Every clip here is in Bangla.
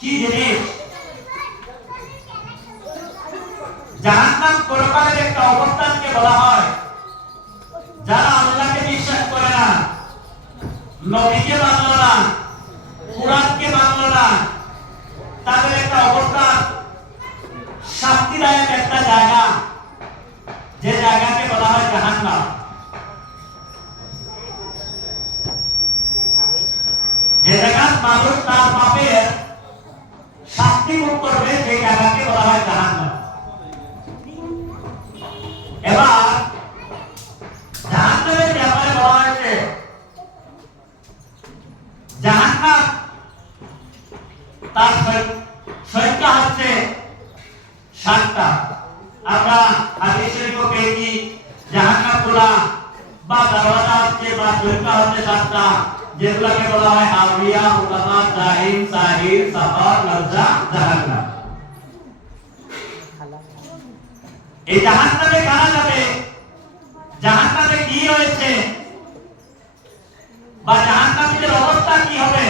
কি জিনিস? জাহান্নাম পরকালের একটা অবস্থানকে বলা হয় যারা আল্লাহকে বিশ্বাস করে না, নবীকে মানল না, কুরআনকে মানল না, তাদের একটা অবস্থান, শাস্তিদায়ক একটা জায়গা, যে জায়গাকে বলা হয় জাহান্নাম। যে জায়গায় মানুষ তার পাপের শাস্তি ভোগ করবে, সেই জায়গাকে বলা হয় জাহান্নাম। এবার জাহান্নামের ব্যাপারে বলা হয়েছে, জাহান্নাম তার সংখ্যা হচ্ছে 7টা। আমরা হাদিস শরীফে পেয়েছি জাহান্নাম গুলা বা দরওয়াজা হচ্ছে বা সংখ্যা হচ্ছে 7টা, যেগুলোকে বলা হয় হাওয়া, মুকামা, জাহিম, সাহির, সাফার, লাজ্জা, জাহান্নাম। এই জাহান্নামে কারা যাবে, জাহান্নামে কি হয়েছে বা জাহান্নামীদের অবস্থা কি হবে?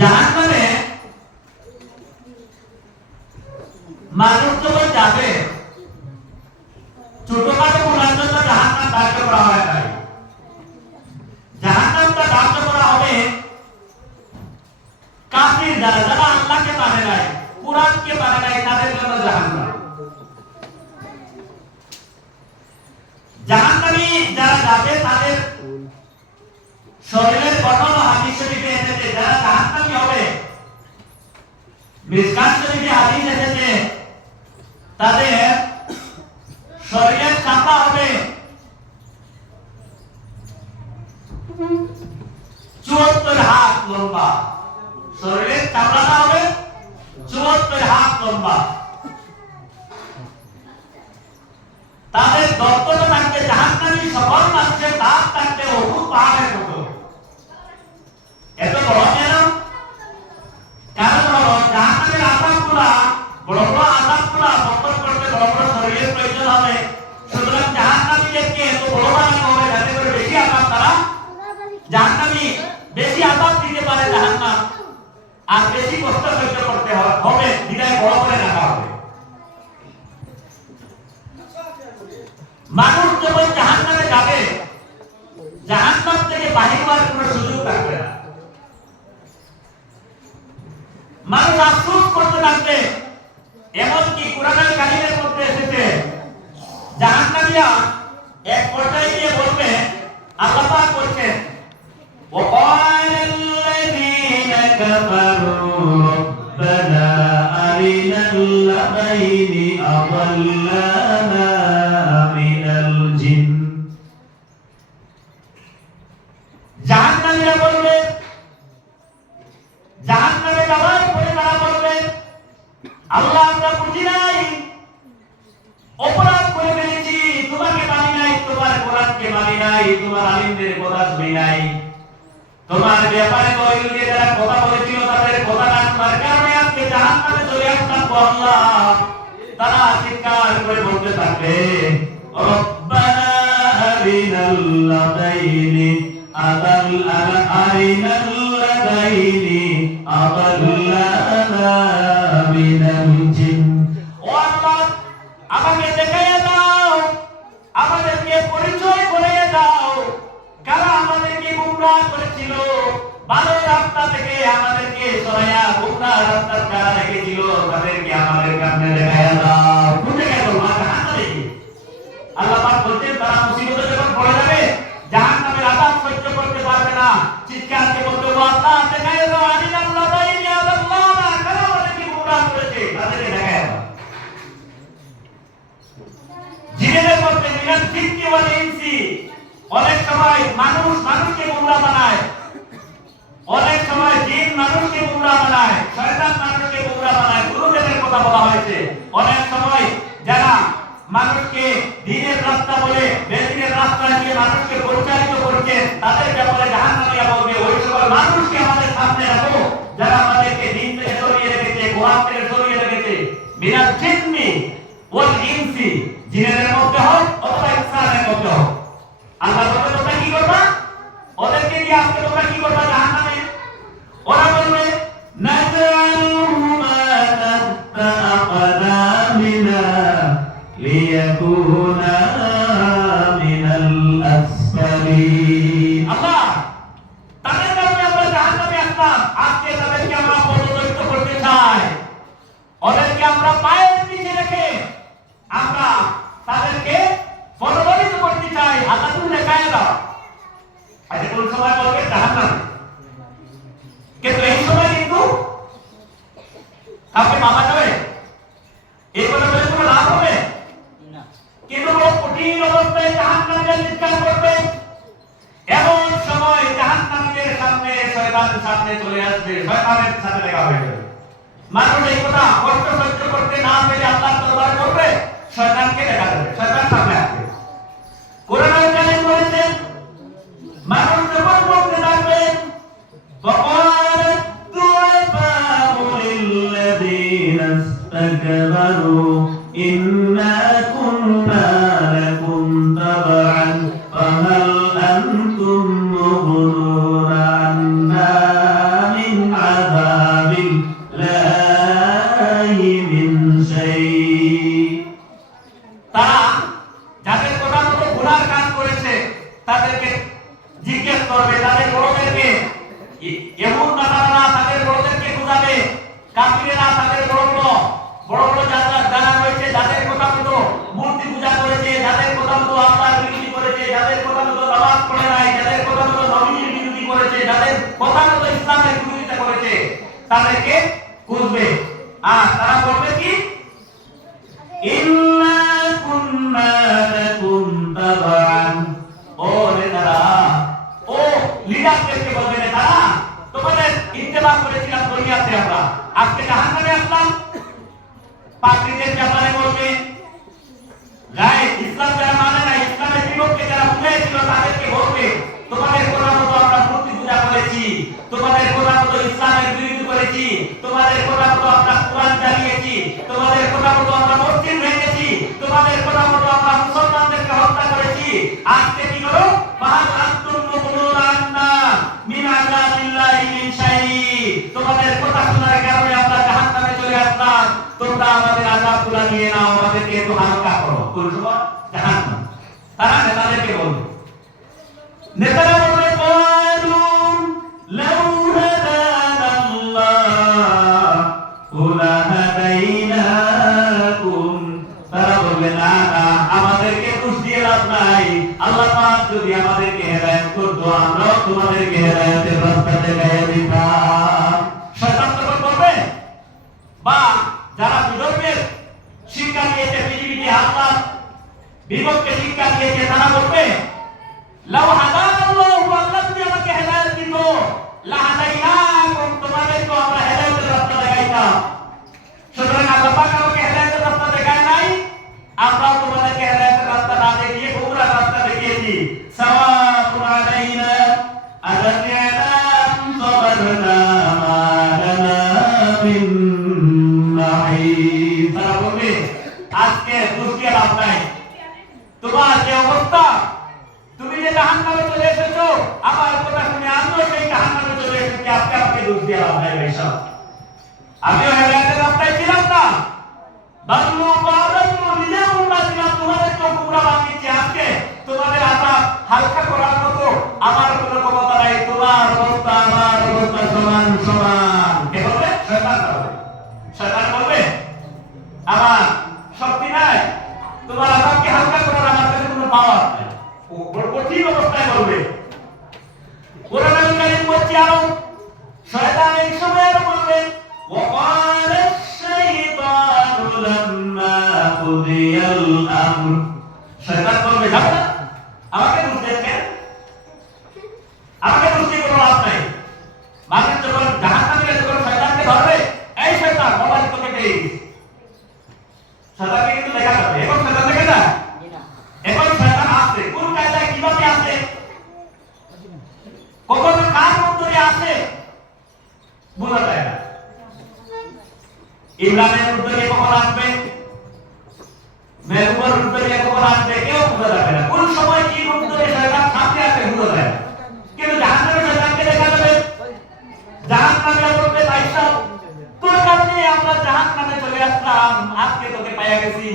জাহান্নামে মানুষ যখন যাবে, ছোটখাটো গুণার জন্য জাহান্নাম ধার্য করা হয় নাই। জাহান্নামটা ধার্য করা হবে কাফির যারা, যারা আল্লাহকে মানে নাই, কুরআনকে মানে নাই, তাদের জন্য জাহান্নাম। জাহান্নামী যারা যাবে তাদের শরীরের গঠন হাদিস শরীফে এসেছে, যারা জাহান্নামী হবে, মিশকাত শরীফে হাদিস এসেছে, তাদের শরীরের চামড়া হবে 74 হাত লম্বা, শরীরের চামড়াটা হবে 74 হাত লম্বা। তাদের দত্তটা থাকবে, জাহান্নামী সকল মানুষের দাঁত থাকবে উহুদ পাহাড়ের মতো। এত বড় কেন? কারণ জাহান্নামের আযাবগুলা, বড় বড় আযাবগুলা বহন করতে বড় বড় শরীরের প্রয়োজন হবে। সুতরাং জাহান্নামীদেরকে এত বড় বানানো হবে যাতে করে বেশি আযাব, তারা জাহান্নামী বেশি আযাব দিতে পারে জাহান্নাম, আর বেশি কষ্ট সহ্য করতে হবে, বিদায় বড় করে রাখা হবে। মানুষ যখন জাহান্নামে যাবে, জাহান্নাম থেকে বাহির হওয়ার কোনো সুযোগ থাকবে না। মানুষ আফসোস করতে থাকবে। এমনকি কুরআনের কারিমের মধ্যে এসেছে, জাহান্নামীরা এক পর্যায়ে গিয়ে বলবে, আল্লাহ পাক বলছেন, ওয়াকাল্লাযীনা কাফারু রব্বানা আরিনাল লাযাইনি আযাল্লানা মিনাল জিন। জাহান্নামীরা বলবে, জাহান্নামে যাওয়ার পরে তারা বলবে, আল্লাহ আমরা বুঝি নাই, অপরাধ করে ফেলেছি, তোমাকে মানি নাই, তোমার কোরআনকে মানি নাই, তোমার আলিমদের কথা শুনি নাই, তোমার ব্যাপারে কইল দিয়ে যারা কথা বলেছিল তাদের কথা না শোনার কারণে আজকে জাহান্নামে চলে আসলাম। আল্লাহ তারা চিৎকার করে বলতে থাকবে, রব্বানা আরিনাল লাযাইনি আরিনাল লাযাইনি আযাল্লানা মিনাল জিন। ও আল্লাহ আমাকে দেখাইয়া দাও, আমাদেরকে পরিচয় করিয়ে দাও, কারা আমাদেরকে গুমরাহ করেছিল, ভালো রাস্তা থেকে আমাদেরকে সরাইয়া গুমরাহ রাস্তার কারা রেখেছিল, তাদেরকে আমাদের সামনে দেখাইয়া দাও। বুঝে গেল জাহান্নামে কি? আল্লাহ পাক বলছেন, তারা মুসিবতে যখন পড়ে যাবে, জাহান্নামের আযাব সহ্য করতে পারবে না, চিৎকার দিয়ে বলবে, আল্লাহ দেখাইয়া দাও, আরিনাল লাযাইনি আযাল্লানা, কারা আমাদেরকে গুমরাহ করেছে, তাদেরকে দেখাইয়া দাও। জিনের মধ্যে মিনাল জিন্নি ওয়াল ইনসি, অনেক সময় মানুষ মানুষকে গুমরাহ বানায়, অনেক সময় জিন মানুষকে গুমরাহ বানায়, শয়তান মানুষকে গুমরাহ বানায়। গুরুদেবের কথা বলা হয়েছে, অনেক সময় যারা মানুষকে দ্বীনের রাস্তা বলে বেদিনের রাস্তা দিয়ে মানুষকে পরিচালিত করছে, তাদের ব্যাপারে জাহান্নামীরা বলবে, ওই সকল মানুষকে আমাদের সামনে রাখো যারা আমাদেরকে দ্বীন থেকে সরিয়ে রেখেছে, কোরআন থেকে সরিয়ে রেখেছে। মিনাল জিন্নি ওয়াল ইনসি, জিনের মধ্যে হোক অথবা ইনসানের মধ্যে হোক। আল্লাহ বলবে তোমরা কি করবা? ওদেরকে দিয়ে আজকে তোমরা কি করবা জাহান্নামে? ওরা বলবে নাজআলুহুমা তাহতা আকদামিনা লিয়াকুনা মিনাল আসফালিন। আল্লাহ তাদের কারণে আমরা জাহান্নামে আসলাম, আজকে তাদেরকে আমরা পদদলিত করতে চাই। ওদেরকে আমরা পায়ের নিচে রেখে আমরা তাদেরকে পদদলিত করতে চাই। আল্লাহ তুমি দেখায় দাও। আচ্ছা কোন সময় বলবে জাহান্নামে, কিন্তু এই সময় কিন্তু কাউকে মামা যাবে, এই কথা বলে কোনো লাভ হবে না। কিন্তু লোক কঠিন অবস্থায় জাহান্নামে চিৎকার করবে, এমন সময় জাহান্নামীদের সামনে শয়তানের সামনে চলে আসবে, শয়তানের সাথে দেখা হয়ে যাবে। মানুষ এই কথা কষ্ট সহ্য করতে না পেরে আল্লাহর দরবারে করবে, শয়তানকে দেখা যাবে, শয়তান সামনে আসবে। কোরআন কারীম বলেছেন মানুষ যখন বলতে থাকবে وقالت ضعفاء للذين استكبروا إنا كنا لكم تبعا فهل أنتم مغنون عنا من عذاب الله من شيء। তারা যাদের কথা মতো গুনার কাজ করেছে তাদেরকে জিজ্ঞেস করবে, তাদের বড়দেরকে, ইহুদ নাসারারা তাদের বড়দেরকে বুঝাবে, কাফিরেরা তাদের বড় বড় যারা রয়েছে, যাদের কথা মতো মূর্তি পূজা করেছে, যাদের কথা মতো আল্লাহর বিরোধী করেছে, যাদের কথা মতো নামাজ পড়ে নাই, যাদের কথা মতো নবীর বিরোধী করেছে, যাদের কথা মতো ইসলামের বিরোধিতা করেছে, তাদেরকে খুঁজবে। আর তারা বলবে কি ইন্না কুন্না লাকুম তাবান, ও নেতারা, ও লিডারদেরকে বলবে নেতারা, তোমাদের ইত্তেবা করেছিলাম দুনিয়াতে, আমরা আজকে জাহান্নামে আসলাম। পাদ্রীদের ব্যাপারে বলবে, গায়ে ইসলাম যারা মানে না, ইসলামের বিপক্ষে যারা বুঝাইছিল তাদেরকে বলবে তোমাদের কথা মতো আমরা মূর্তি পূজা করেছি, তোমাদের কথা মতো ইসলামের বিরোধী করেছি, তোমাদের কথা মতো আমরা কোরআন জ্বালিয়েছি, তোমাদের কথা মতো আমরা মসজিদ ভেঙেছি, তোমাদের কথা মতো আমরা মুসলমানদেরকে হত্যা করেছি। আজকে কি করো? ফাহাল আনতুম মুগনুন আন্না মিন আযাবিল্লাহি মিন শাই, তোমাদের কথা শোনার কারণে আমরা জাহান্নামে চলে আসলাম, তোমরা আমাদের আযাবগুলো নিয়ে নাও, আমাদেরকে একটু হালকা করো। কোন সময়? জাহান্নাম। তারা নেতাদেরকে বলবে, নেতারা বলবে ক্বালু লাউ হাদানাল্লাহু লাহাদাইনাকুম, তারা বলবে না না, আমাদেরকে দোষ দিয়ে লাভ নাই, আল্লাহ পাক যদি আমাদেরকে হেদায়েত করতো আমরাও তোমাদেরকে হেদায়েতের রাস্তা দেখাইয়া দিতাম। শয়তান তখন বলবে, বা যারা বিধর্মের শিক্ষা দিয়েছে, পৃথিবীতে আল্লাহ বিপক্ষে শিক্ষা দিয়েছে, তারা বলবে লাউ হাদানাল্লাহু, আল্লাহ যদি আমাকে হেদায়েত দিত, লাহাদাইনাকুম, তোমাদেরকে আমরা হেদায়েতের রাস্তা দেখাইতাম। সুতরাং আল্লাহ পাক আমাকে হেদায়েতের রাস্তা দেখায় নাই, আমরাও তোমাদেরকে হেদায়েতের রাস্তা না দেখিয়ে গোমরাহ রাস্তা দেখিয়েছি। সাওয়াউন আলাইনা আযাবিনা সাবারনা মা লানা মিন মাহিস। তারা বলবে আজকে দুষ্কে লাভ নাই, তোমার যে অবস্থা, তুমি যে জাহান্নামে চলে এসেছো, আমার কথা শুনে আমিও সেই জাহান্নামে চলে এসেছি, আজকে আমাকে দোষ দিয়ে লাভ নাই ভাই সাহেব। আমিও হেদায়েতের রাস্তায় ছিলাম না, বাল্লু বারাল্লু, নিজে গুমরা ছিলাম, তোমাদের তো গুমরা বানিয়েছি। আজকে তোমাদের আযাব হালকা করার মতো আমার কোনো ক্ষমতা নাই, তোমার অবস্থা আমার অবস্থা সমান সমান। কে বলবে? শয়তান বলবে। শয়তান বলবে আমার শক্তি নাই, তোমার আযাবকে হালকা করার আমার কাছে কোনো পাওয়ার নাই। ও বড় কঠিন অবস্থায় বলবে। কোরআন কারীম বলছে আরো, শয়তান এই সময় আরো বলবে وقال الشيطان لما قضي الأمر, শয়তান বলবে যাও না, আমাকে দোষ দেন কেন? আমাকে দোষ দিয়ে কোনো লাভ নাই। মানুষ যখন জাহান্নামে যখন শয়তানকে ধরবে, এই শয়তান মোবাইল তোকে দেই, শয়তানকে কিন্তু দেখা যাবে। এখন শয়তান দেখা যায় না, এখন শয়তান আসে কোন কায়দায়, কিভাবে আসে, কখন কার অন্তরে আসে বোঝা যায় না। ইমরানের উদ্যোগে কখন আসবে, আসবে কেউ বোঝা যাবে না, কোন সময় কি রূপ ধরে শয়তান সামনে আসবে বোঝা যায় না। কিন্তু জাহান্নামে শয়তানকে দেখা যাবে, জাহান্নামে বলবে ভাইসব তোর কারণে আমরা জাহান্নামে চলে আসলাম, আজকে তোকে পাইয়া গেছি,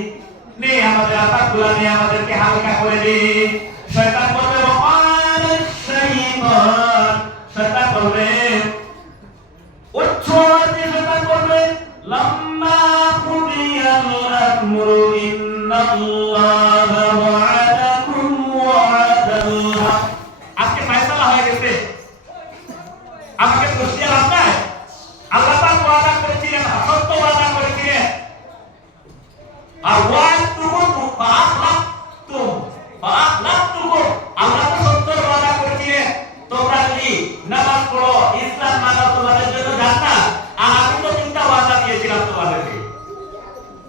নে আমাদের আযাবগুলো নে, আমাদেরকে হালকা করে দে। শয়তান বলবে ওয়াকাল শাইতান, শয়তান বলবে উচ্চতে শয়তান বলবে লাম্মা কুদিয়াল আমরু ইন্নাল্লাহা ওয়া'আদাকুম ওয়া'দাল হক, আজকে ফয়সালা হয়ে গেছে, আমাকে দোষ দিয়ে লাভ নাই, আল্লাহ পাক ওয়াদা করেছিলেন, সত্য ওয়াদা করেছিলেন, আর ওয়া'আদতুকুম ফাআখলাফতুকুম, আল্লাহ তো সত্য ওয়াদা করেছিলেন তোমরা যদি নামাজ পড়ো, ইসলাম মানো, তোমাদের জন্য জান্নাত, আর আমি তো তিনটা ওয়াদা দিয়েছিলাম তোমাদেরকে,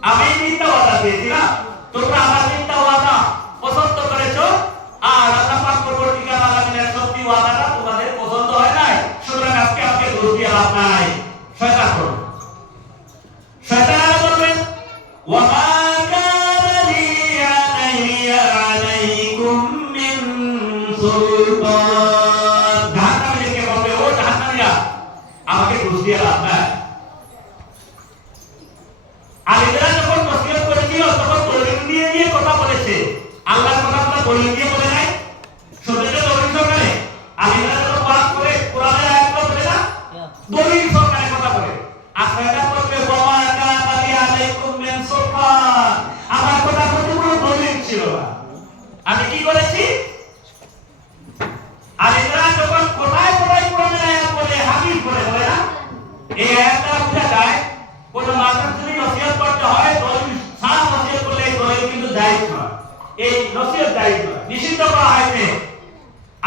আমি তিনটা ওয়াদা দিয়েছিলাম, তোমরা আমার তিনটা ওয়াদা পছন্দ করেছো, আর আল্লাহ পাক পরবর্তীকাল আলামিনের সত্যি ওয়াদাটা তোমাদের পছন্দ হয় নাই, সুতরাং আজকে আমাকে দোষ দিয়ে লাভ নাই। শয়তান বলবে, শয়তান বলবে ওয়া মা কানা লি আলাইকুম মিন সুলতান, জাহান্নামীকে বলবে ও জাহান্নামীরা আমাকে দোষ দিয়ে লাভ নাই। আলেমরা যখন নসিহত করেছিল তখন দলিল দিয়ে দিয়ে কথা বলেছে, আল্লাহর কথাগুলো দলিল দিয়ে বলে নাই, শুনেছে দলিল সহকারে। আলেমরা যখন ওয়াজ করে কোরআনের আয়াতগুলো বলে না, দলিল সহকারে কথা বলে। আর শয়তান বলবে ওয়া মা কানা লি আলাইকুম মিন সুলতান, আমার কথা বলতে কোনো দলিল ছিল না, আমি কি করেছি। আলেমরা যখন কোথায় কোথায় কোরআনের আয়াত বলে হাদিস বলে বলে না, এই আয়াতটা বোঝা যায় কোন মানুষ যদি নসিহত করতে হয় দলিল ছাড়া নসিহত করলে এই দলিল কিন্তু জায়েজ নয়, এই নসিহত জায়েজ নয়, নিষিদ্ধ করা হয়েছে।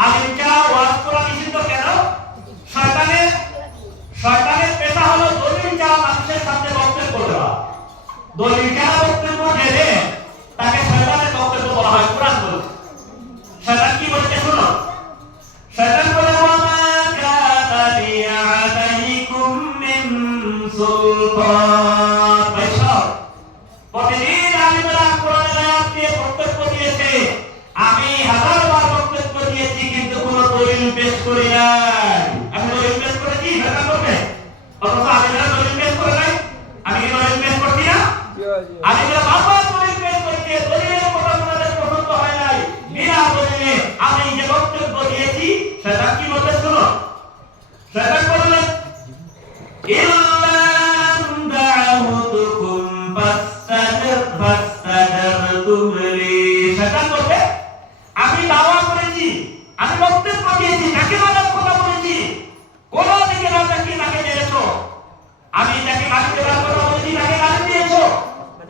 আলেমরা ওয়াজ করা নিষিদ্ধ কেন? শয়তানের পেশা হলো দলিল ছাড়া মানুষের সামনে বক্তব্য দেওয়া, দলিল ছাড়া বক্তব্য দিলে তাকে শয়তানের বক্তব্য বলা হয়। কোরআন বলছে, শয়তান কি বলছে শুনো, শয়তান বলে ওয়া মা কানা লি আলাইকুম মিন সুলতান, ভাইসব প্রতিদিন আলেমরা কোরআনের আয়াত দিয়ে বক্তব্য দিয়েছে, আমি হাজারবার বক্তব্য দিয়েছি কিন্তু কোনো দলিল পেশ করি নাই। আমি দলিল পেশ করেছি শয়তান বলবে, অথচ আলেমরা দলিল পেশ করে নাই, আমি কি দলিল পেশ করছি না? আলেমরা বারবার দলিল পেশ করছে, দলিলের কথা তোমাদের পছন্দ হয় নাই, বিনা দলিলে আমি যে বক্তব্য দিয়েছি। শয়তান কি বলবে শুনো, শয়তান বলবে ইল্লাম দাউতুকুম ফাস্তাজারতুম লি, শয়তান বলবে আমি দাওয়া করেছি, আমি বক্তব্য দিয়েছি, তাকে মানার কথা বলেছি, কোন দিকে না তাকিয়ে তাকে মেরেছো, আমি তাকে গালি দেওয়ার কথা বলেছি, তাকে গালি দিয়েছো,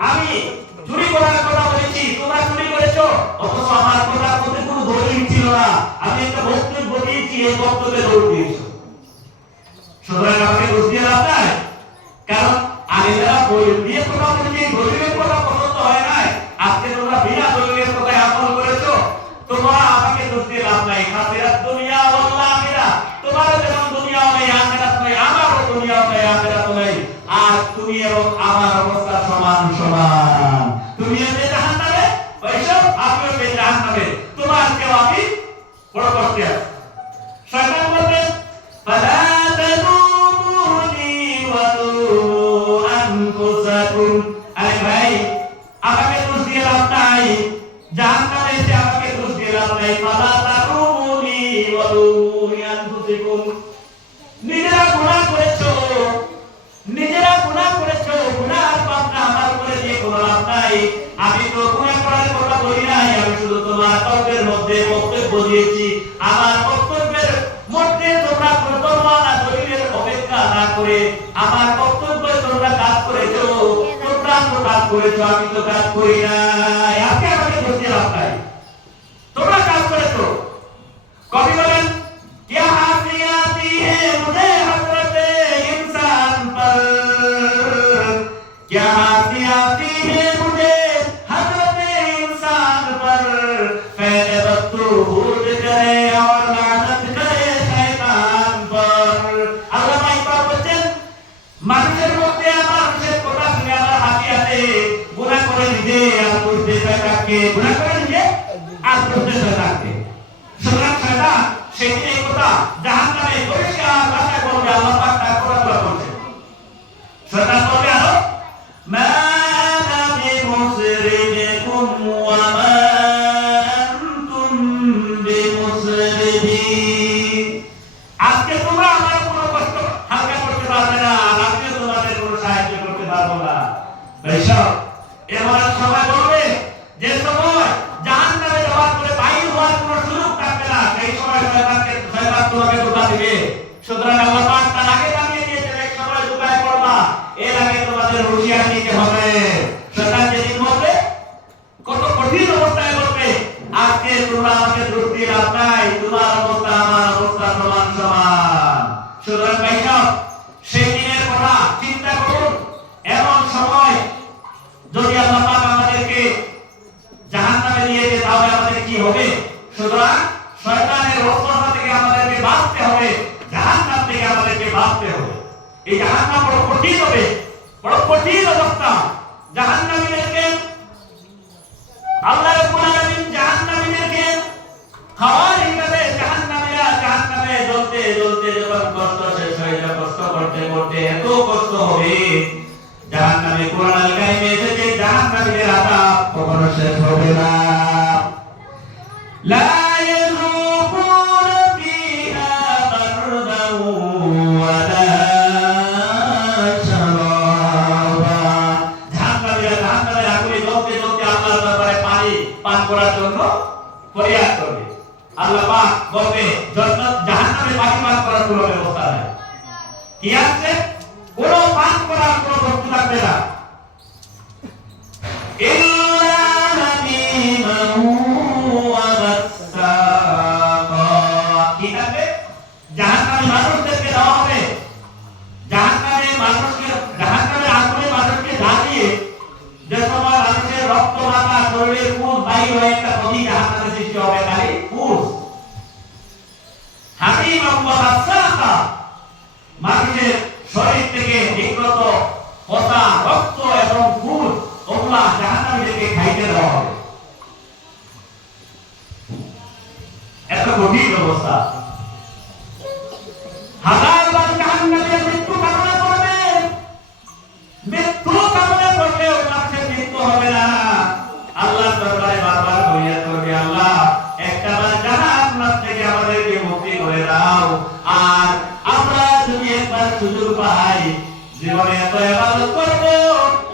আমি চুরি করার কথা বলেছি, তোমরা চুরি করেছো, অথচ আমার কথা বলতে কোনো দলিল ছিল না, আমি একটা বক্তব্য দিয়েছি, এই বক্তব্যে দৌড় দিয়েছো। সুতরাং আমাকে দোষ দিয়ে লাভ নাই, কারণ আলেমরা দলিল দিয়ে কথা বলেছে, দলিলের কথা পছন্দ হয় নাই, আজকে তোমরা বিনা দলিলের কথায় আমল করেছো, তোমরা আমাকে দোষ দিয়ে লাভ নাই। খাসিরাত দুনিয়া ওয়াল আখিরা, তোমারও যেমন দুনিয়া নেই আখিরাত নেই, আমারও দুনিয়া নেই আখিরাত নেই, আর তুমি এবং আমার অবস্থা সমান সমান, তুমিও যে জাহান্নামে ওইসব, আমিও যে জাহান্নামে, তোমার কেউ আমি বড় কষ্টে আছি। শয়তান বলবে ফালা তালুমুনি ওয়া লুমু আনফুসাকুম, আরে ভাই আমাকে দোষ দিয়ে লাভ নাই, জাহান্নামে এসে আমাকে দোষ দিয়ে লাভ নাই। ফালা তালুমুনি ওয়া লুমু আনফুসাকুম, নিজেরা গুনাহ করেছো, নিজেরা গুনাহ করেছো, গুনাহর পাপটা আমার উপরে দিয়ে কোনো লাভ নাই, আমি তো গুনাহ করার কথা বলি নাই, আমি শুধু তোমার কল্পের মধ্যে বক্তব্য দিয়েছি, আমার বক্তব্যের মধ্যে তোমরা প্রমাণ আর দলিলের অপেক্ষা না করে আমার বক্তব্যে তোমরা কাজ করেছো, তোমরা তো কাজ করেছো, আমি তো কাজ করি নাই, আজকে আমাকে দোষ দিয়ে লাভ নাই, তোমরা কাজ করেছো। কবি বলেন क्या हंसी आती है मुझे हसरते इंसान पर, क्या हंसी आती है मुझे हसरते इंसान पर, फैले बत्तू हुद करे और लानत करे शैतान पर। अल्लाह इकबाल বলেন মানুষের মধ্যে আমার মানুষের কথা শুনে আমার হাসি আসে, গুনাহ করে নিজে আর বুঝতে শয়তানকে গুনাহ করে দিবে আর করতে শয়তানকে। সুতরাং শয়তান সেই দিন এই কথা জাহান্নামে পরিষ্কার ভাষায় বলবে, আল্লাহ পাক তার কোরআন বলছে। শয়তান বলবে আরো মা আনা বিমুসরিকুম ওয়া মা আনতুম বিমুসরিদিন। আজকে তোমরা আমার কোনো কষ্ট হালকা করতে পারবে না, আজকে তোমাদের কোনো সাহায্য করতে পারবো না। বেশক এমন সময় বলবে যে সময় জাহান্নামে যাওয়ার পরে বাইরে হওয়ার কোনো সুযোগ থাকবে না, সেই সময় শয়তান তোমাকে ধোঁকা দিবে। সুতরাং আল্লাহ পাক তার আগে জানিয়ে দিয়েছেন এক সময় ধোঁকায় পড়বা, এর আগে তোমাদের হুঁশিয়ারি নিতে হবে। শয়তান যেদিন বলবে কত কঠিন অবস্থায় বলবে, আজকে তোমরা আমাকে দোষ দিয়ে লাভ নাই, তোমার অবস্থা আমার অবস্থা সমান সমান। সুতরাং বেশক সেই দিনের কথা চিন্তা করুন। এমন সময় যদি আল্লাহ পাক আমাদেরকে জাহান্নামে নিয়ে যেতে, তাহলে আমাদের কি হবে? সুতরাং শয়তানের রসনা থেকে আমাদেরকে বাঁচতে হবে, জাহান্নাম থেকে আমাদেরকে বাঁচতে হবে। এই জাহান্নাম বড় কঠিন হবে, বড় কঠিন অবস্থা। জাহান্নামীদেরকে আল্লাহ রাব্বুল আলামিন জাহান্নামীদেরকে খাওয়ার হিসাবে জাহান্নামে জ্বলতে জ্বলতে যখন কষ্ট শেষ হয়ে যাবে, কষ্ট করতে করতে এত কষ্ট হবে, জাহান্নামে কোরআন আল-কারিমে এসেছে জাহান্নামীদের আযাব কখনো শেষ হবে না। লা ইয়াযুকুনা ফিহা বারদান ওয়া লা শারাবা। জাহান্নামের আগুনে জ্বলতে জ্বলতে আল্লাহর দরবারে পানি পান করার জন্য ফরিয়াদ করবে। আল্লাহ পাক বলবে জাহান্নামে পানি পান করার কোনো ব্যবস্থা নাই। কি আছে? কোনো পান করার কোনো বস্তু থাকবে না। ইল্লা হামিমান ওয়া গাসসাকা। কি থাকবে? জাহান্নামে মানুষদেরকে দেওয়া হবে, জাহান্নামের আগুনে মানুষকে জ্বালিয়ে যে সময় মানুষের রক্ত মাখা শরীরের পুষ বাইর হয়ে একটা নদী জাহান্নামে সৃষ্টি হবে, খালি পুষ। হামিমান ওয়া গাসসাকা, মানুষের শরীর থেকে নির্গত পচা রক্ত এবং পুষ, ওগুলা জাহান্নামীদেরকে খাইতে দেওয়া হবে। এত কঠিন অবস্থা। হাজারবার জাহান্নামীরা মৃত্যু কামনা করবে, মৃত্যু কামনা করলেও মানুষের মৃত্যু হবে না। আল্লাহর দরবারে বারবার ফরিয়াদ করবে, আল্লাহ একটাবার জাহান্নাম থেকে আমাদেরকে মুক্তি করে দাও। আর আমরা যদি একবার সুযোগ পাই, জীবনে এত ইবাদত করব,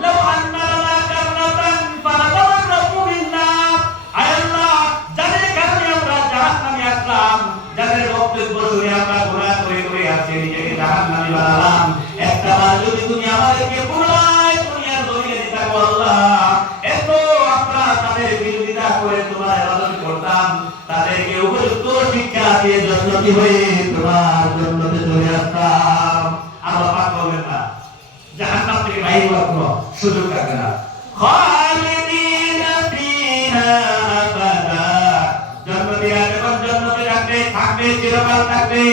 লাউ আন্না লানা কারনাতান ফানাতামান্নাতু বিন্নার। আয় আল্লাহ, যাদের কারণে আমরা জাহান্নামে আসলাম, যাদের বক্তব্য শুনে আমরা গুনাহ করে করে আজকে নিজেকে জাহান্নামী বানালাম, একটাবার যদি তুমি আমাদেরকে পুনরায় দুনিয়ার জমিনে দিতে পারো আল্লাহ, এত আমরা তাদের বিরোধিতা করে তোমার ইবাদত করতাম, তাদেরকে উপযুক্ত শিক্ষা দিয়ে জান্নাতি হয়ে তোমার জান্নাতে চলে আসতাম। আল্লাহ পাক বলেন না, জাহান্নাম থেকে বাইরে হওয়ার কোনো সুযোগ থাকবে না। খালিদিনা ফিহা আবাদা, জান্নাতীরা যখন জান্নাতে থাকবে চিরকাল থাকবে,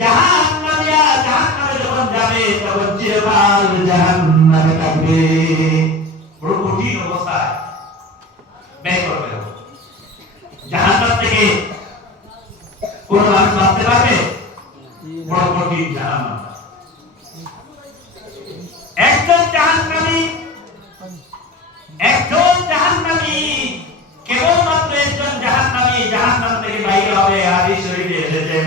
জাহান্নামীরা জাহান্নামে যখন যাবে তখন চিরকাল জাহান্নামে থাকবে। বড় কঠিন অবস্থায় ব্যয় করবে। জাহান্নাম থেকে কোন মানুষ বাঁচতে পারবে? বড় কঠিন জাহান্নাম। একজন জাহান্নামী কেবলমাত্র একজন জাহান্নামী জাহান্নাম থেকে বাইরে হবে। হাদিস শরীফে এসেছে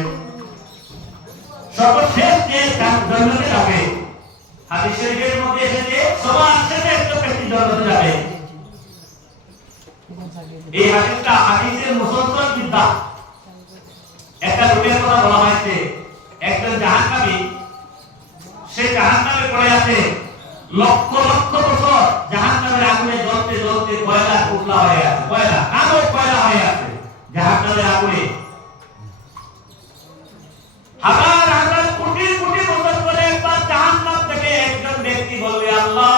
সর্বশেষ যে জান্নাতে যাবে, হাদিস শরীফের মধ্যে এসেছে সবার শেষে একজন ব্যক্তি জান্নাতে যাবে। এই হাদিসটা হাদিসের মুসলসল বিদ্যা। একটা লোকের কথা বলা হয়েছে, একজন জাহান্নামী, সে জাহান্নামে পড়ে আছে, লক্ষ লক্ষ বছর জাহান্নামের আগুনে জ্বলতে জ্বলতে কয়লা টুকরা হয়ে আছে, কয়লা কালো কয়লা হয়ে আছে জাহান্নামের আগুনে। হাজার হাজার কোটি কোটি বছর পরে একবার জাহান্নাম থেকে একজন ব্যক্তি বলবে, আল্লাহ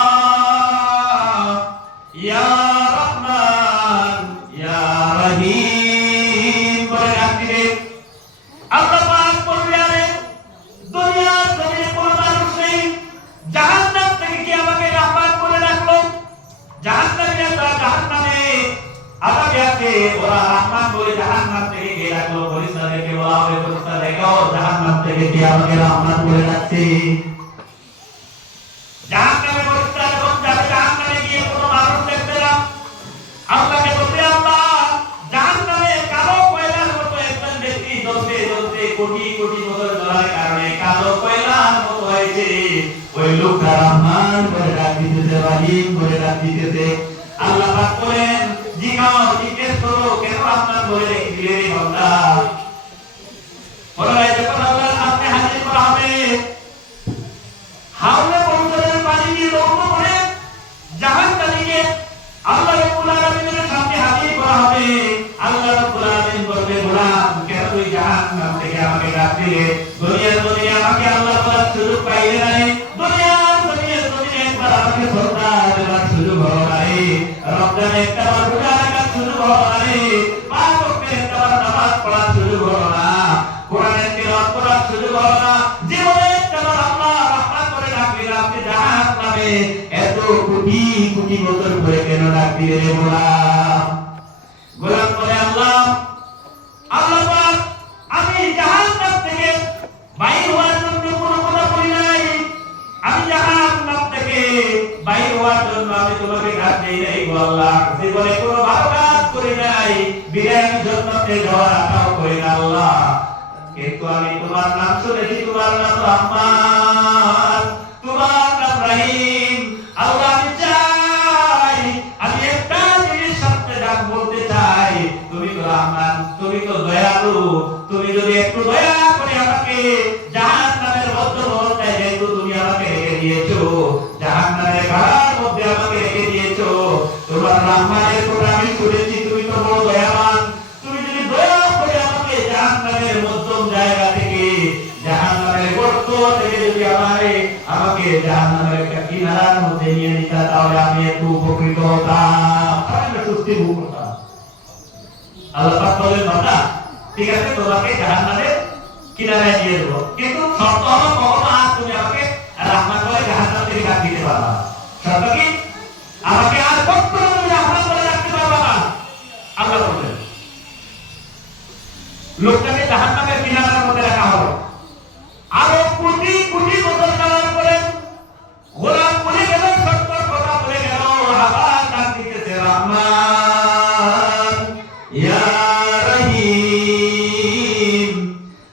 ইয়া রহমান ইয়া রহিম বলে ডাক দিবে। আল্লাহ পাক বলবে, আরে দুনিয়ার জমিনে কোনো মানুষ নেই, জাহান্নাম থেকে কি আমাকে রহমান বলে ডাকলো? জাহান্নামীরা জাহান্নামে আছে ওরা রহমান বলে জাহান্নাম থেকে কে ডাকলো ফেরেশতাদেরকে বলা হবে ফেরেশতা দেখো জাহান্নাম থেকে কে আমাকে রহমান বলে ডাকছে জাহান্নামে ফেরেশতা যখন যাবে জাহান্নামে গিয়ে কোনো মানুষ দেখবে না আল্লাহকে বলবে আল্লাহ জাহান্নামে কালো কয়লার মতো একজন ব্যক্তি জ্বলতে জ্বলতে কোটি কোটি বছর জ্বলার কারণে কালো কয়লার মতো হয়েছে ওই লোকটা রহমান বলে ডাক দিতেছে রহিম বলে ডাক দিতেছে আল্লাহ পাক বলেন জিজ্ঞেস করো কেন রহমান বলে রেখে দিলে রে বান্দা ওরা যখন আল্লাহর সামনে হাজির করা হবে হাওলে পৌঁছানোর পানি দিয়ে দৌড় করে জাহান্নামীকে আল্লাহ রাব্বুল আলামিনের সামনে হাজির করা হবে আল্লাহ রাব্বুল আলামিন বলবে গোলাম কেন তুই জাহান্নাম থেকে আমাকে ডাক দিলে দুনিয়ার জমিনে আমাকে আল্লাহ বলার সুযোগ পাইলে নাই দুনিয়ার জমিনে একবার আমাকে শ্রদ্ধা দেওয়ার সুযোগ হলো নাই রমজানে একবার রোজা রাখার সুযোগ হলো নাই পাঁচ ওয়াক্তের একবার নামাজ পড়ার সুযোগ হলো না কোরআনের তিলাওয়াত করার সুযোগ হলো না জীবনে একবার আল্লাহ রহমান করে ডাকলে আপনি জাহান্নামে এত কোটি কোটি বছর ধরে কেন ডাক দিলে রে গোলাম গোলাম বলে আল্লাহ আল্লাহ পাক আমি জাহান্নাম থেকে বাইর হওয়ার জন্য কোনো কথা বলি নাই আমি জাহান্নাম থেকে বাইর হওয়ার জন্য আমি তোমাকে ডাক দেই নাই গো আল্লাহ জীবনে কোনো ভালো কাজ করি নাই বিদায় আমি জান্নাতে যাওয়ার আশাও করি না আল্লাহ কিন্তু আমি তোমার নাম শুনেছি তোমার নাম রহমান তোমার নাম রহিম আল্লাহ আমি চাই আমি একটা জিনিস সাথে ডাক বলতে চাই তুমি তো রহমান তুমি তো দয়ালু তুমি যদি একটু দয়া করে আমাকে জাহান্নামের মধ্যে যেহেতু তুমি আমাকে রেখে দিয়েছো জাহান্নামের ঘাড়ের মধ্যে আমাকে রেখে দিয়েছো তোমার রহমানের কথা আমি শুনেছি তুমি তো বড় দয়াবান তুমি যদি দয়া করে আমাকে জাহান্নামের মধ্যম জায়গা থেকে জাহান্নামের গর্ত থেকে যদি আমাকে জাহান্নামের একটা কিনারার মধ্যে নিয়ে নিতা তাহলে আমি একটু উপকৃত হতাম তাহলে সুস্থি ভোগ করতাম আল্লাহ পাক বলেন বান্দা ঠিক আছে তোমাকে জাহান্নামের কিনারায় নিয়ে দেব কিন্তু শর্ত হলো কখনো আর তুমি আমাকে রহমান বলে জাহান্নাম থেকে ডাক দিতে পারবা শর্ত কি আমাকে আর কখনো তুমি রহমান বলে ডাকতে পারবা না আল্লাহ বলেন লোকটাকে জাহান্নামের কিনারার মধ্যে রাখা হলো আরো কোটি কোটি বছর যাওয়ার পরে গোলাম বলে গেল সত্তর কথা বলে গেল আবার ডাক দিতেছে রহমান ইয়া রহিম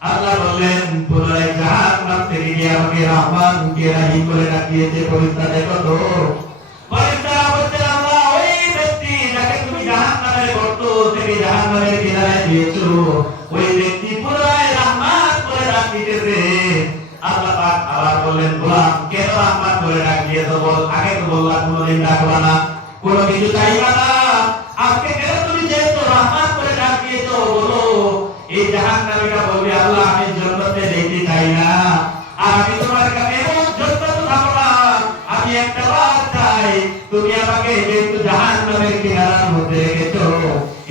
আল্লাহ বললেন পুনরায় জাহান্নাম থেকে গিয়ে আমাকে রহমান কে রহিম বলে ডাকিয়েছে ফেরেশতা দেখো তো ফেরেশতারা বলছে আল্লাহ ওই ব্যক্তি যাকে তুমি জাহান্নামের গর্ত থেকে জাহান্নামের কিনারায় দিয়েছো ওই ব্যক্তি পুনরায় রহমান বলে ডাক দিতেছে আল্লাহ পাক আবার বললেন গোলাম কেন রহমান বলে ডাক দিয়েছো বল আগে তো বললা কোনোদিন ডাকবা না কোনো কিছু চাইবা না আজকে কেন তুমি যেহেতু রহমান বলে ডাক দিয়েছো বলো এই জাহান্নামীরা বলবে আল্লাহ আমি জান্নাতে যেতে চাই না আর আমি তোমার কাছে এমন জান্নাত পাবো না আমি একটা বার চাই তুমি আমাকে যেহেতু জাহান্নামের কিনারার মধ্যে রেখেছো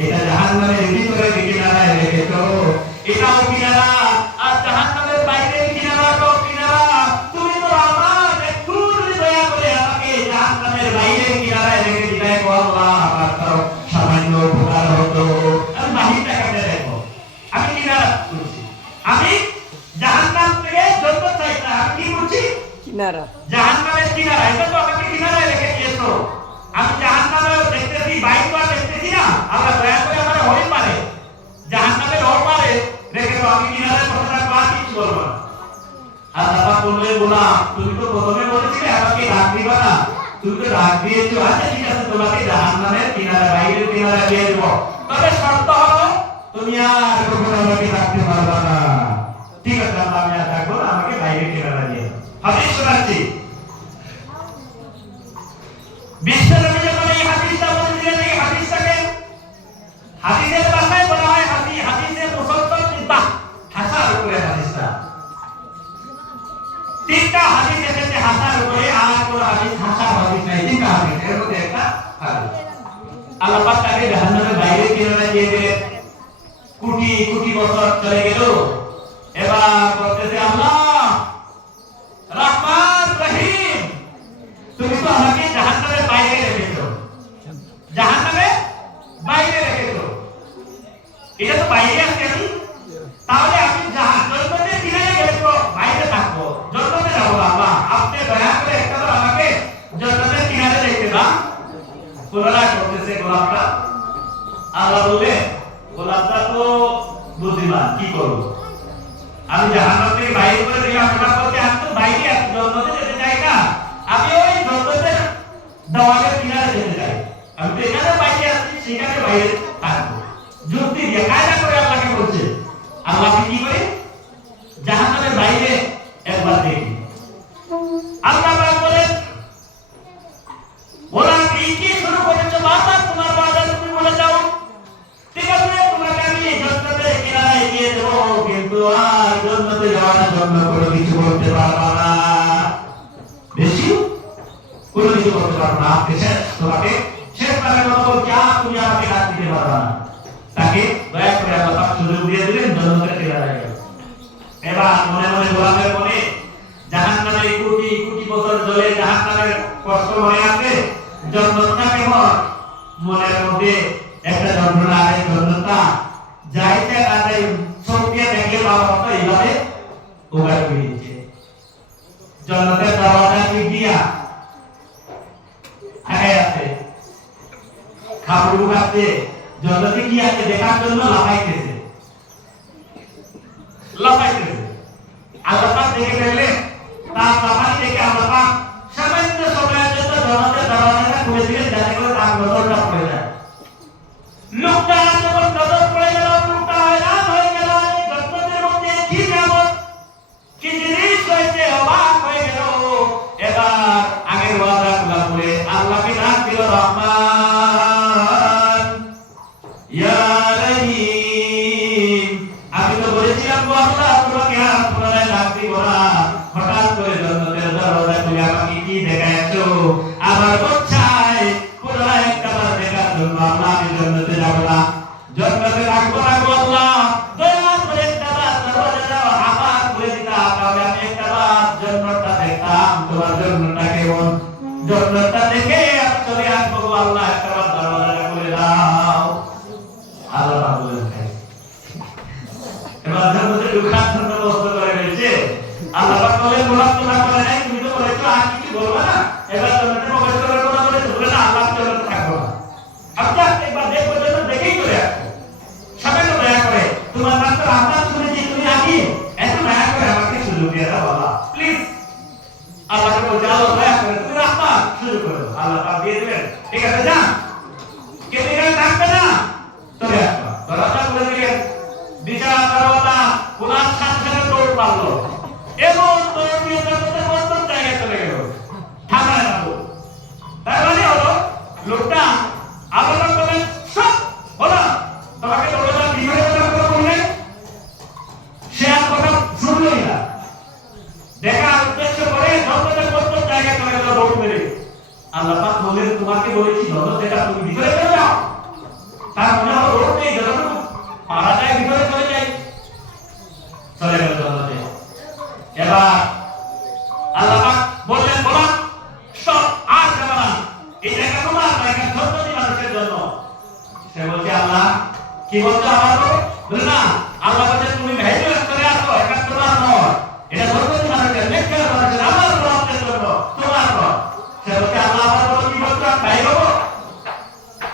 এটা জাহান্নামের ভিতরে কিনারায় রেখেছো এটাও কিনারা আর জাহান্নামের বাইরের কিনারাটাও কিনারা তুমি তো আমার একটু দয়া করে আমাকে জাহান্নামের বাইরের কিনারায় রেখে দিলে গো আল্লাহ আমার তো সামান্য উপকার হতো আমি বাহিরটা কেটে দেখো আমি কিনারা করছি আমি জাহান্নাম থেকে জান্নাত চাই না আমি কি করছি কিনারা জাহান্নামের কিনারা এটা তো আমাকে কিনারায় রেখে দিয়েছো আমি জাহান্নামে দেখতেছি বাইরে তো দেখতেছি না আল্লাহ দয়া করে আমার হরিণ মারে জাহান্নামের হর মারে রেখে তো আমি কিনারায় কথাটা পার কিছু বলবো না আল্লাহ পাক বললেন গোলাম তুমি তো প্রথমে বলেছিলে আমাকে ডাক দিবা না তুমি তো ডাক দিয়েছো আচ্ছা ঠিক আছে তোমাকে জাহান্নামের কিনারা বাইরের কিনারা দিয়ে দেব তবে শর্ত হলো তুমি আর কখনো আমাকে ডাকতে পারবা না ঠিক আছে আল্লাহ আমি আর ডাকবো না আমাকে বাইরের কিনারা দিয়ে হাদিস শোনাচ্ছি বিশ্বনবী যখন এই হাদিসটা বলেছিলেন এই হাদিসটাকে হাদিসের ভাষায় বলা হয় হাদিসে মুসলমান তিনটা হাসার উপরে হাদিসটা তিনটা হাদিস এসেছে হাসার উপরে আর কোন হাদিস হাসার হাদিস নাই তিনটা হাদিস এর মধ্যে একটা হাদিস আল্লাহ পাক তাকে জাহান্নামের বাইরে কিনারায় দিয়ে দিলেন কোটি কোটি বছর চলে গেল এবার বলতেছে আল্লাহ রহমান রহিম তুমি তো আমাকে জাহান্নামের বাইরে রেখেছো জাহান্নামের বাইরে রেখেছো বাইরে আছি আমি, তাহলে আমি জান্নাতে কিনারে গেলে তো বাইরে থাকবো, জান্নাতে যাবো না। আল্লাহ আপনি দয়া করে একবার আমাকে জান্নাতের কিনারে দেখতে দাও। পুনরায় করতেছে গোলাপটা। আল্লাহ বললে গোলাপটা তো বুদ্ধিমান, কি করবো, আমি জাহান্নাম থেকে বাইরে করে দিলাম, ওটা করতে আমি তো বাইরে আছি, জান্নাতে যেতে চাই না, আমি ওই জান্নাতের দেওয়ালের কিনারে যেতে চাই। আমি তো এখানে বাইরে আছি, সেখানে বাইরে থাকবো। যুক্তি দিয়ে কায়দা করে আল্লাহকে বলছে। আল্লাহকে কি করে জাহান্নামের বাইরে একবার দেখি। আল্লাহ পাক বলেন, ওরা কি শুরু করেছে, বাবা তোমার বাবা তুমি বলে যাও, ঠিক আছে তোমাকে আমি জান্নাতের কিনারে এগিয়ে দেব, কিন্তু আর জান্নাতে যাওয়ার জন্য কোনো কিছু করতে পারবা না, বেশি কোনো কিছু করতে পারবা না। তোমাকে শেষ বারের মতো যা তুমি আমাকে হাত দিতে পারবা না। তাকে দয়া করে আল্লাহ পাক সুযোগ দিয়ে দিলেন, জান্নাতের কিনারে গেল। এবার মনে মনে গোলাপের মনে জাহান্নামের কোটি কোটি বছর জ্বলে জাহান্নামের কষ্ট মনে আছে, যন্ত্রণা কেমন মনের মধ্যে একটা যন্ত্রণা আছে, যন্ত্রণা যাইতে কাজে শক্তি দেখলে বাবা তো এইভাবে উগার হয়েছে। জান্নাতের দরজা দিয়া আগে আছে, খাবড়ু খাচ্ছে, জান্নাতে কি আছে দেখার জন্য লাফাইতেছে। আল্লাহ পাক দেখে ফেললেন, তার লাফাই দেখে আল্লাহ পাক সামান্য সময়ের জন্য জান্নাতের দরজাটা খুলে দিলেন, যাতে করে তার নজরটা পড়ে যায়। লোকটা যখন নজর পড়ে গেল, লোকটা হয়রান হয়ে গেল, জান্নাতের মধ্যে কি নিয়ামত, কি জিনিস রয়েছে, অবাক হয়ে গেল। এবার আগের ওয়াদাগুলো বলে আল্লাহকে ডাক দিল, রহমান ইয়া রহিম। আমি তো বলেছিলাম আল্লাহ তোমাকে আর পুনরায় ডাক দিব না, হঠাৎ করে জান্নাতের দরজা খুলে আমাকে কি দেখাচ্ছো, আমার বচ্চায় পুনরায় একবার দেখার জন্য আল্লাহ আমি জান্নাতে যাব না, জান্নাতে রাখবো না গো আল্লাহ, দয়া করে একবার দরজাটা আবার খুলে দিতা, তবে আমি একবার জান্নাতটা দেখতাম, তোমার জান্নাতটা কেমন, জান্নাতটা দেখে আমি চলে আসবো গো আল্লাহ, একবার দরজাটা খুলে দাও। আল্লাহ বলেন এবার জান্নাতে ঢোকার জন্য বস্তু করে রয়েছে। আল্লাহ পাক বলেন, গোলাপ তোমরা করে নাই, তুমি তো বলেছো আর কিছু বলবে না, এবার জান্নাতে প্রবেশ করার কথা বলেছো, বলে না আল্লাহ জান্নাতে থাকবো না, আপনি একবার দেখো জন্য দেখেই চলে আসো। সামান্য দয়া করে তোমার মাত্র আহ্বান শুনেছি, তুমি আগে এত দয়া করে আমাকে সুযোগ দিয়ে দাও আল্লাহ, প্লিজ। আল্লাহকে বলছে, আল্লাহ দয়া করে তুমি রাস্তা শুরু করো। আল্লাহ পাক দিয়ে দিলেন, ঠিক আছে যা, কে এখানে থাকবে না, চলে আসবা। দরজা খুলে দিলেন, বিচার দরজা খোলার সাথে সাথে দৌড় মারলো এবং দৌড় দিয়ে জান্নাতের মধ্যে জায়গায় চলে গেল, থামায় রাখো। তার মানে হলো লোকটা আল্লাহ বলেন, সব বলো তোমাকে দরজা ভিতরে কথা বললেন, সে আর কথা শুনলই না, দেখার উদ্দেশ্য করে জান্নাতের মধ্যে জায়গায় চলে গেল দৌড় মেরে। আল্লাহ পাক বলেন, তোমাকে বলেছি জান্নাত থেকে তুমি ভিতরে চলে যাও, তার মনে হলো দৌড় নেই, জান্নাত পারা যায়, ভিতরে চলে যাই, চলে গেল জান্নাতে। এবার আল্লাহ পাক বললেন, বলা সব আর যাবে না, এই জায়গা তোমার না, এটা জান্নাতি মানুষের জন্য। সে বলছে, আল্লাহ কি বলছো আমার বলে না, আল্লাহ বলছে তুমি ভেতরে চলে আসো, এটা তোমার নয়, এটা জান্নাতি মানুষের, নেককার মানুষের, আমার রহমতের জন্য, তোমার নয়। সে বলছে, আল্লাহ আমার বলো কি বলছো, আমি বাইরে হবো?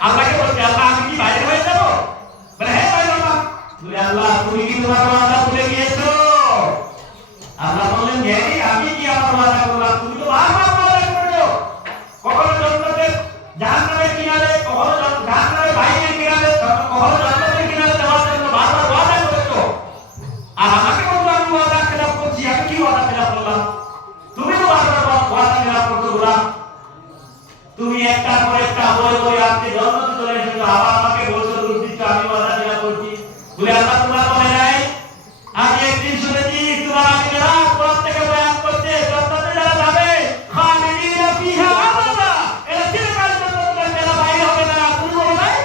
আল্লাহকে বলছে, আল্লাহ আমি কি বাইরে হয়ে যাবো? বলে হ্যাঁ বাইরে হবো। বলে আল্লাহ তুমি কি তোমার ওয়াদা ভুলে গিয়েছো? আল্লাহ বললেন, হ্যাঁ আমি কি আমার ওয়াদা করলাম, তুমি তো বারবার ওয়াদা করছো, কখনো জান্নাতের জাহান্নামের কিনারে, কখনো জাহান্নামের বাইরের কিনারে, কখনো জান্নাতের কিনারে যাওয়ার জন্য বারবার ওয়াদা করেছো, আর আমাকে বলছো আমি ওয়াদা খেলাপ করছি, আমি কি ওয়াদা খেলাপ করলাম? তুমি তো বারবার ওয়াদা খেলাপ করছো গোলাম, তুমি একটার পর একটা বলে বলে আজকে জান্নাতে চলে এসেছো, আবার আমাকে বলছো দূর দিচ্ছ, আমি ওয়াদা খেলাপ করছি। বলে আল্লাহ তোমার মনে নাই, আমি একদিন শুনেছি তোমার আমিরা কোরআন থেকে বয়ান করছে, জান্নাতে যারা যাবে খালিদিনা ফিহা আবাদা, এরা চিরকাল জান্নাতে যারা বাইরে হবে না, তুমি বলো নাই?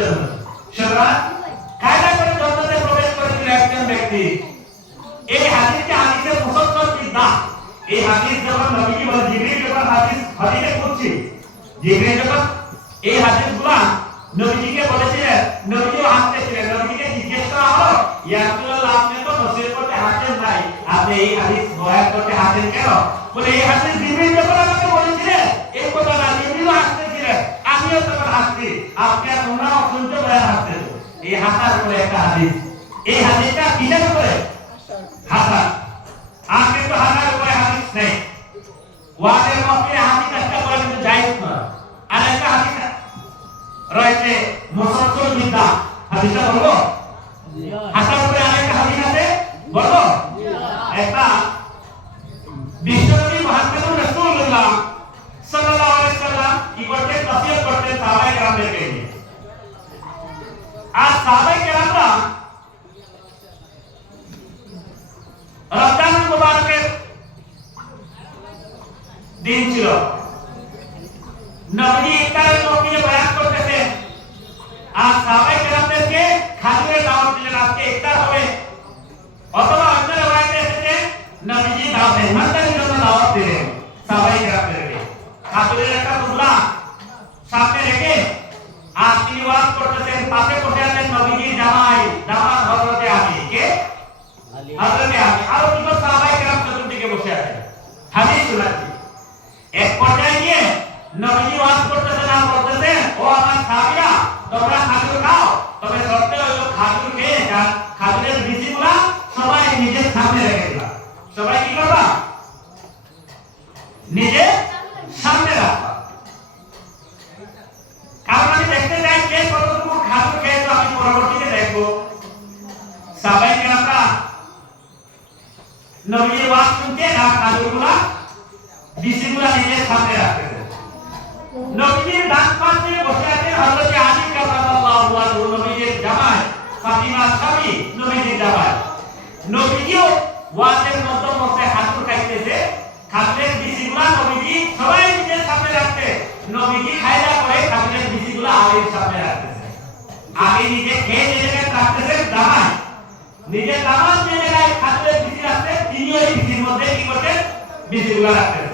জন্য। সুতরাং কায়দা করে জান্নাতে প্রবেশ করেছিল একজন ব্যক্তি। এই হাদিসকে হাদিসের মুফাসসির বিদ্যা। এই হাদিস যখন নবীজি বলেন, জিবরিল যখন হাদিসে পড়ছি, জিবরিল যখন এই হাদিসগুলো নবীজিকে বলেছিলেন, নবীজিও হাসতেছিলেন। নবীজিকে জিজ্ঞেস করা হলো, ইয়া রাসূলুল্লাহ, আপনি তো নসিহত করতে হাসেন নাই, আপনি এই হাদিস বয়ান করতে হাসেন কেন? বলে এই হাদিস জিবরিল যখন আমাকে বলেছিলেন এই কথাটা, জিবরিলও হাসতেছিলেন, আমিও তখন হাসছি। আজকে তোমরা অসংখ্য বয়ান হাসতেছ। এই হাসার উপরে একটা হাদিস। এই হাদিসটা কিসের উপরে? হাসা। আর কিন্তু হাসার উপরে হাদিস নেই। ওয়াজের মাহফিলে হাসি ঠাট্টা করা কিন্তু জায়েজ নয়। আর একটা হাদিস রয়েছে মুফাসসির বিদ্যা। হাদিসটা বলবো? হাসার উপরে আরেকটা হাদিস আছে, বলবো? একটা বিশ্বনবী মুহাম্মদুর রাসূলুল্লাহ সাল্লাল্লাহু আলাইহি ওয়াসাল্লাম কি করতেন? নসিহত করতেন সাহাবায়ে কেরামদেরকে নিয়ে। আর সাহাবায়ে কেরামরা রমজানুল মুবারকের দিন ছিল। নবী ইফতারের মৌকিয়ে বয়ান করতেছেন আর সাহাবায়ে কেরামদেরকে খাজুরের দাওয়াত দিলেন, আজকে ইফতার হবে। অথবা অন্য রওয়ায়াতে এসেছে নবীজি মেহমানদারির জন্য দাওয়াত দিলেন সাহাবায়ে কেরামদেরকে। খাজুরের একটা টুকরা সামনে রেখে আর তিনি ওয়াজ করতেছেন, পাশে বসে আছেন নবীজির জামাই, জামাত হযরতে আলী। কে? হযরতে আলী। আরো কিছু সাহাবায়ে কেরাম চতুর্দিকে বসে আছেন। হাদিস শোনাচ্ছি। এক পর্যায়ে গিয়ে নবীজি ওয়াজ করতেছেন আর বলতেছেন, ও আমার সাহাবীরা, তোমরা খাজুর খাও, তবে শর্তে হলো খাজুর খেয়ে খাজুরের বিচিগুলা সবাই নিজের সামনে রেখে দিবা। সবাই কি করবা? নিজের সামনে রাখবা। কারণ আমি দেখতে চাই কে কতটুকু খাজুর খেয়েছো, আমি পরবর্তীতে দেখবো। সাহাবায়ে কেরামরা নবীর ওয়াজ শুনতে আর খাজুরগুলা বিচিগুলা নিজের সামনে রাখতেছে। নবীর ডান পাশে বসে আছেন হযরত আলী রাদিয়াল্লাহু আনহু, নবীর জামাই, ফাতিমা স্বামী, নবীর জামাই। নবীও ওয়াজের মধ্যে বসে খাজুর খাইতেছে। খাজুরের বিচিগুলা নবীজি সবাই নিজের সামনে রাখতে, নবীজি খায়দা করে খাজুরের বিচিগুলা আলীর সামনে রাখতেছে। আলী নিজে খেয়ে যে জায়গায় রাখতেছেন, জামাই নিজের জামাত যে জায়গায় খাজুরের বিচি রাখতে, তিনি ওই বিচির মধ্যে কি করতেন? বিচিগুলা রাখতেন।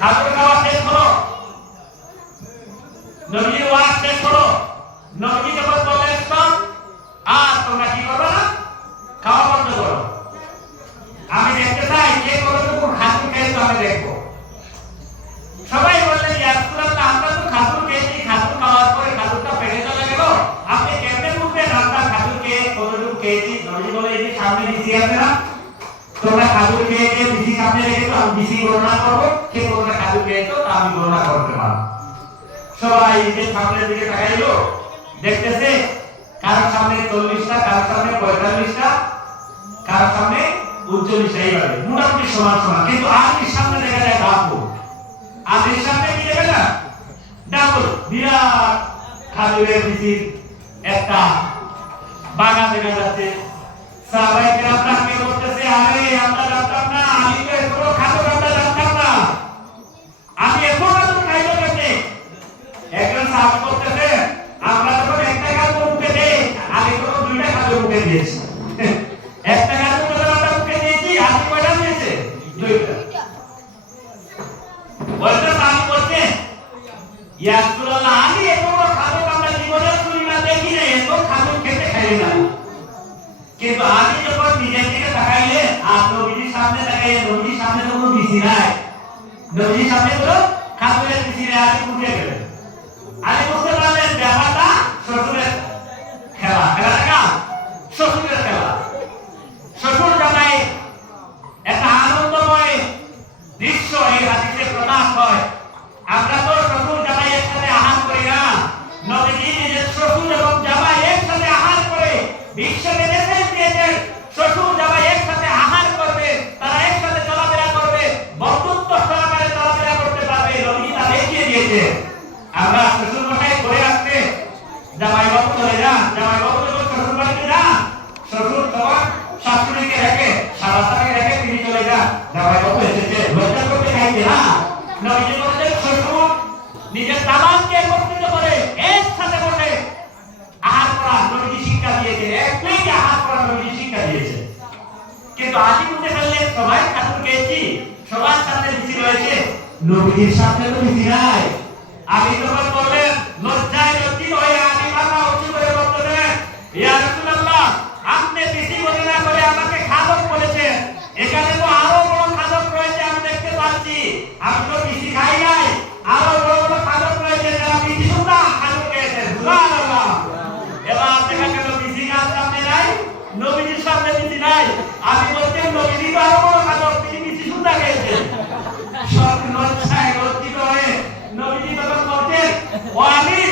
খাজুর খাওয়া শেষ হলো, নবীর ওয়াজ শেষ হলো। নবী যখন বললেন স্টপ, আর তোমরা কি করবে না? খাওয়া বন্ধ করো। আমি দেখতে চাই কে কতটুকু খাজুর খেয়েছো, আমি দেখবো। সবাই বললেন, ইয়া রাসূলুল্লাহ, আমরা তো খাজুর খেয়েছি, খাজুর খাওয়ার পরে খাজুরটা পেটে চলে গেল, আপনি কেমনে বুঝবেন আমরা খাজুর খেয়ে কতটুকু খেয়েছি? নবী বলে, এই যে সামনে বিচি আছে না, তোমরা খাজুর খেয়েছে, বিচি সামনে রেখেছো, আমি বিচি গণনা করবো, কে তোমরা খাজুর খেয়েছো তা আমি গণনা করতে পারবো। সবাই যে সামনের দিকে তাকাইলো, দেখতেছে কারোর সামনে 40টা, কারোর সামনে 45টা, কারোর সামনে 39টা, এইভাবে মোটামুটি সমান সমান। কিন্তু আলীর সামনে দেখা যায় ডাবল। আলীর সামনে কি দেখা যায়? ডাবল। বিরাট খাজুরের বিচির একটা বাগান দেখা যাচ্ছে। সাহাবায়ে কেরামরা কি করতেছে? আরে আমরা জানতাম না, আলী তো এত বড় খাজুর আমরা জানতাম না, আমি এত খাজুর খাইলো কেমনে? একজন সাহাবী করতেছে, আমরা যখন একটা খাজুর মুখে দেই, আলী তো 2টা খাজুর মুখে দিয়েছে। একটা খাজুর যখন আমরা মুখে দিয়েছি, আলী কয়টা দিয়েছে? 2টা। বলতে সাহাবী বলছে, ইয়া রাসূলুল্লাহ, আলী এত বড় খাজুর আমরা জীবনে শুনি না, দেখি না, এত খাজুর খেতে খাই না। কিন্তু আলী যখন নিজের দিকে তাকাইলে আর নবীর সামনে তাকাইলে, নবীর সামনে তো কোনো বিচি নাই, নবীর সামনে তো খাজুরের বিচি নাই। আলী বুঝে গেলেন, আলী বুঝতে পারলেন ব্যাপারটা শ্বশুরের খেলা। খেলাটা কার? শ্বশুরের খেলা। শ্বশুর জামাই একটা আনন্দময় দৃশ্য এই হাদিসে প্রকাশ হয়। আমরা তো শ্বশুর জামাই একসাথে আহার করি না, নবীজি নিজের শ্বশুর এবং জামাই একসাথে আহার করে বিশ্বকে দেখিয়ে দিয়েছেন। শ্বশুর জামাই একসাথে আহার করবে, তারা একসাথে চলাফেরা করবে, বন্ধুত্ব সহকারে চলাফেরা করতে পারবে, নবীজি তা দেখিয়ে দিয়েছে। আমরা শ্বশুর মশাই করে আসতে জামাই বাবু চলে যান, জামাই বাবু যখন শ্বশুর বাড়িতে যান, শ্বশুর তখন শাশুড়িকে রেখে, শাশুড়িকে রেখে তিনি চলে যান, জামাই বাবু এসেছে, লজ্জা করতে চাইছে না। নবীজি বলেছেন শ্বশুর নিজের দামানকে একত্রিত করে হাসি মুখে ফেললে সবাই খাতুন খেয়েছি, সবার সামনে বিসি রয়েছে, নবীর সামনে তো বিসি নাই। আমি তখন বললেন লজ্জায় লজ্জিত হয়ে আমি মাথা উঁচু করে বলতেন, ইয়া রাসূলুল্লাহ, আপনি বিসি ঘোষণা করে আমাকে খাদক বলেছেন, এখানে তো আরো বড় খাদক রয়েছে আমি দেখতে পাচ্ছি, আমি তো বিসি খাই নাই, আরো বড় বড় খাদক রয়েছে যারা বিসি সুন্দর খাদক খেয়েছেন। সুবহানাল্লাহ। এবার দেখা গেল বিসি গাছ সামনে নাই, নবীজির সামনে বিসি নাই, আমি বলছি নবীজি তো আরো বড় খাদক, তিনি বিসি সুন্দর খেয়েছেন। সব লজ্জায় লজ্জিত হয়ে নবীজি তখন বলতেন, ও আলী,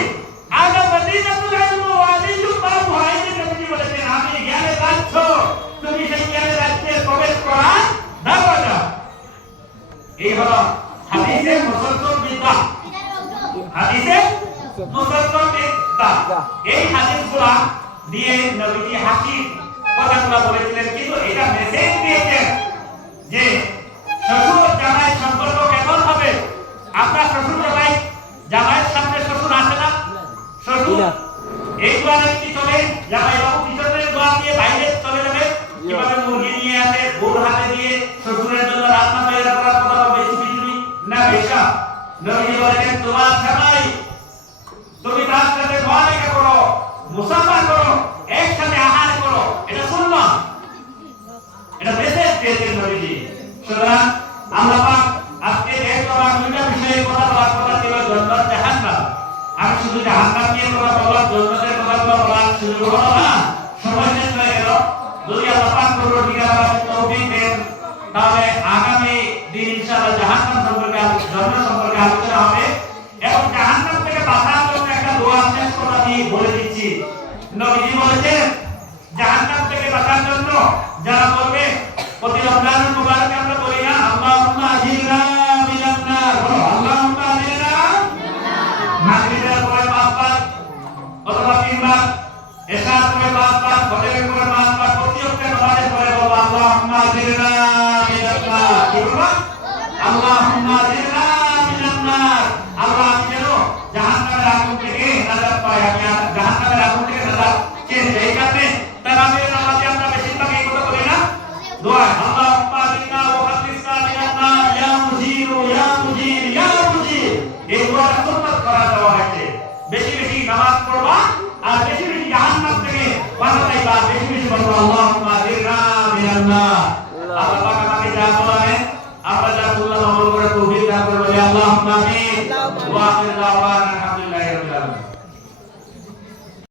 আগে মদিনাতুল ইলম ওয়া আলিয়্যুম বাবু হাইতে, নবীজি বলেছেন আমি জ্ঞানে যাচ্ছ, তুমি সেই জ্ঞানে রাজ্যে প্রবেশ করা দরজা। এই হলো হাদিসে মুসলসল বিদ্যা, হাদিসে মুসলসল বিদ্যা। এই হাদিসগুলো দিয়ে নবীজি হাসির কথাগুলো বলেছিলেন, কিন্তু এটা মেসেজ দিয়েছেন যে শ্বশুর জামাই সম্পর্ক কেমন হবে। আপনার শ্বশুর জামাই, জামাইয়ের সামনে শ্বশুর আসে না, শ্বশুর এই দোয়ারে কি চলে, জামাই বাবু পিছনের দোয়া দিয়ে বাইরে চলে যাবে, কিভাবে মুরগি নিয়ে আসে বউর হাতে দিয়ে শ্বশুরের জন্য রান্না তৈরি করার কথা বলবে, খিচুড়ি না বেশা। নবী বলেন তোমার জামাই, তুমি তার সাথে দোয়া লেখা করো, মুসাফা করো, একসাথে আহার করো, এটা সুন্নাত, এটা মেসেজ দিয়েছেন নবীজি। সুতরাং আল্লাহ পাক আজকে এই তোমার দুইটা বিষয়ে কথা বলার কথা ছিল, জান্নাত জাহান্নাম। আমি শুধু জাহান্নাম নিয়ে কথা বললাম, জান্নাতের কথা বলার সুযোগ হলো না, সময় শেষ হয়ে গেল। যদি আল্লাহ পাক পরবর্তীকালে তৌফিক দেন, তাহলে আগামী দিন ইনশাআল্লাহ জাহান্নাম সম্পর্কে, জান্নাত সম্পর্কে আলোচনা হবে। এবং জাহান্নাম থেকে বাঁচার জন্য একটা দোয়া শেষ কথা দিয়ে বলে দিচ্ছি। নবীজি বলেছেন জাহান্নাম থেকে বাঁচার জন্য যারা বলবে, প্রতি রমজান মুবারকে আমরা বলি না, আল্লাহুম্মা আজিরনা মিনান নার, বলো আল্লাহুম্মা আজিরনা, মাগরিবের পরে 5 বার অথবা 3 বার, এশার পরে 5 বার, ফজরের পরে 5 বার, প্রত্যেকটা নামাজের পরে বলো আল্লাহুম্মা আজিরনা মিনান নার। কি বলবা? আল্লাহুম্মা আজিরনা মিনান নার। আল্লাহ যেন জাহান্নামের আগুন থেকে নাজাত পাই, আমি জাহান্নামের আগুন থেকে নাজাত চেয়ে এই কারণে তারাবির নামাজে আমরা বেশিরভাগ এই কথা বলি না, দোয়া আল্লাহুম্মা আজিরনা ওয়া হাফিজনা মিনান নার, ইয়া মুজির ইয়া মুজির ইয়া মুজির। এই দোয়াটা সুন্নাত করা দেওয়া হয়েছে। বেশি বেশি নামাজ পড়বা আর বেশি বেশি জাহান্নাম থেকে বাঁচা চাইবা, বেশি বেশি বলবা আল্লাহুম্মা আজিরনা মিনান নার। আল্লাহ পাক আমাকে যা বলেন আমরা যা বললাম আমল করে তৌফিক দান করুন, আল্লাহুম্মা আমিন। ওয়া আখিরু দাওয়ানা আলহামদুলিল্লাহি রাব্বিল আলামিন।